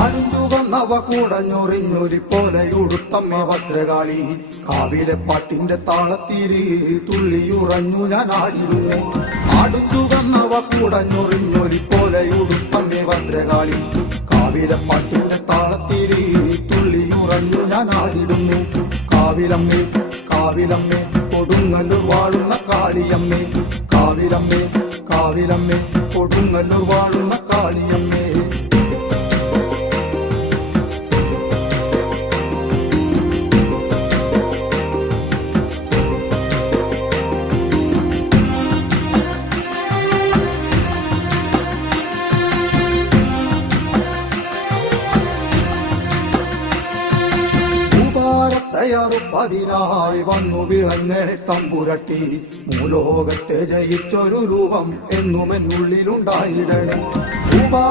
ആടും ചുവന്നവ കൂടഞ്ഞൊറിഞ്ഞൊരി പോലെ ഉടുത്തമ്മ ഭദ്രകാളി. കാവിലെ പാട്ടിന്റെ താളത്തിരി തുള്ളിയുറഞ്ഞു ഞാൻ ആടിരുന്നു ആടും ചുവന്നവ കൂടഞ്ഞൊറിഞ്ഞൊരി പോലെ ഉടുത്തമ്മ ഭദ്രകാളി. കാവിലെ പാട്ടിന്റെ താളത്തിരി തുള്ളിയുറഞ്ഞു ഞാൻ ആടിടുന്നു കാവിലമ്മേ കാവിലമ്മേ കൊടുങ്ങല്ലൂർ വാഴുന്ന കാളിയമ്മേ. കാവിലമ്മേ കാവിലമ്മേ കൊടുങ്ങല്ലൂർ വാഴുന്ന കാളിയമ്മേ. തയ്യാറുപ്പതിനായി വന്നു വിളങ്ങണെ തമ്പുരട്ടി. മൂലോകത്തെ ജയിച്ചൊരു രൂപം എന്നും എന്നുള്ളിലുണ്ടായിടണേ തയ്യാറുപ്പ